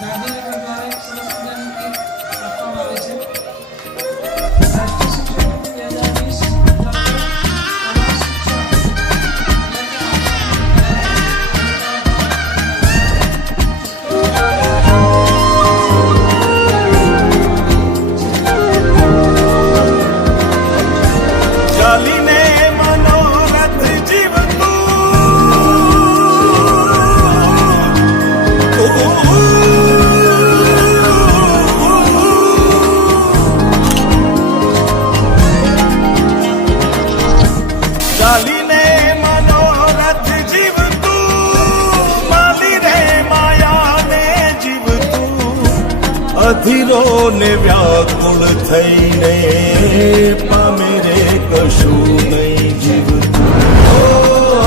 ગાંધીનગર દ્વારા એક સરસ મજાની કીટ આપવામાં આવે છે. રાષ્ટ્રીય શિક્ષણ નીતિ 2020 અધીરો ને વ્યાકુળ થઈને પામે રે કશું નહીં જીવતું.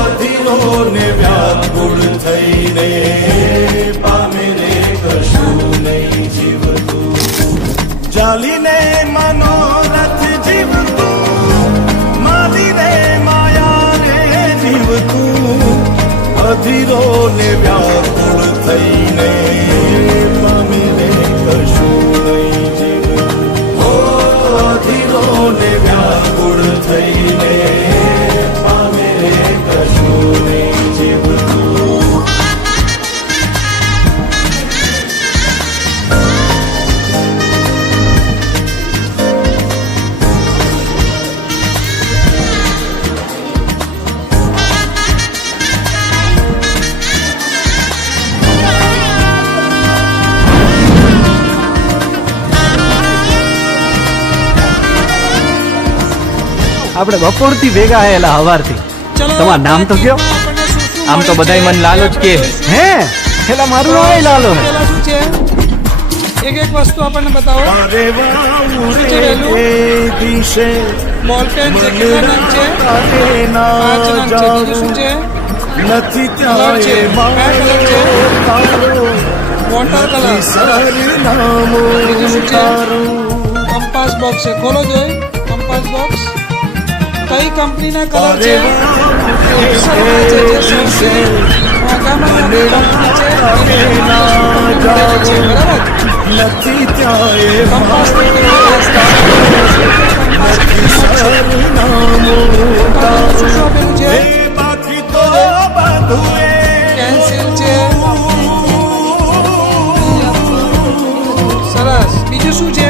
અધીરો ને વ્યાકુળ થઈને પામે રે કશું નહીં જીવતું. ચાલીને મનોરથ જીવતું, માલીને માયા રે જીવતું. અધીરો ને વ્યાકુળ થઈને પામે રે કશું નહીં જીવતું. અધીરો ને વ્યાકુળ થઈને પામે રે કશું નહીં જીવતું. આપણે બપોરથી ભેગા આયેલા હવારથી. તમારું નામ તો કયો? આમ તો બધાય મને લાલો જ કે. હે પેલા મારું નામ લાલો હે. પેલા શું છે? એક એક વસ્તુ આપણને બતાવો. અરે વાહ એ દિશે બોલ પેન છે, કેટલા નંગ છે? 5 નંગ છે. બીજું શું છે? નથી કલર છે. કયા કલર છે? Water colour. બીજું શું છે? કંપાસ બોક્સ છે. ખોલો જોઈ કંપાસ બોક્સ. કઈ કંપનીના કલર છે? એપ્સલના છે, જે સૌથી મોંઘામાં મોંઘી કંપની છે. બરાબર. નથી ત્યાં કંપાસની કિંમત શું આપેલું છે? બાકી તો બધું પેન્સિલ છે. સરસ. બીજું શું છે?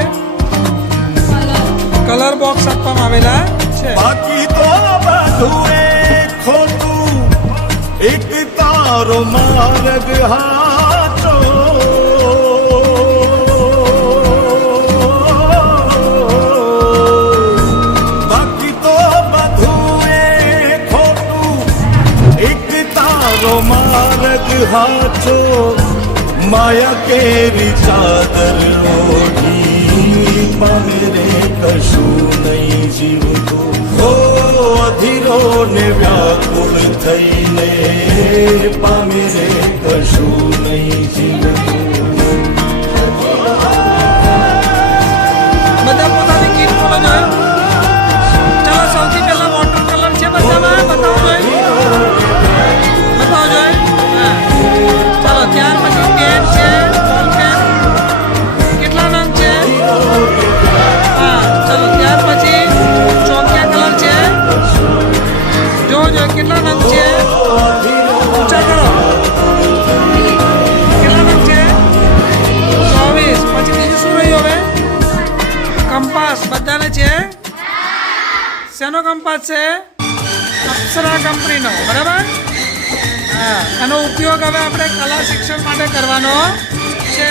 કલર બોક્સ આપવામાં આવેલા છે. બાકી તો બધું ખોટું, એક તારો માર્ગ હાચો. બાકી તો બધું ખોટું, એક તારો માર્ગ હાચો. માયા કેરી ચાદર ઓઢી પામે રે કશું નહીં જીવતું. અધીરો ને વ્યાકુળ થઈને પામે રે કશું નહીં જીવતું. બધા પોતાની કીટ ખોલો જોઈએ. ચાલો સૌથી પહેલા વોટર કલર છે બધામાં. બતાવો જોઈએ. બતાવો જોઈએ. હા. ચાલો ત્યાર પછી પેન છે, બોલ પેન. કેટલા નામ છે? હા. ચાલો ત્યાર પછી ચોકિયા કલર છે. જો કેટલા નામ છે? ઊંચા કરો. કેટલા નામ છે? 24. પછી બીજું શું રહ્યું હવે? કંપાસ બધાને છે. શેનો કંપાસ છે? અપ્સરા કંપનીનો. બરાબર. હા. આનો ઉપયોગ હવે આપણે કલા શિક્ષણ માટે કરવાનો છે.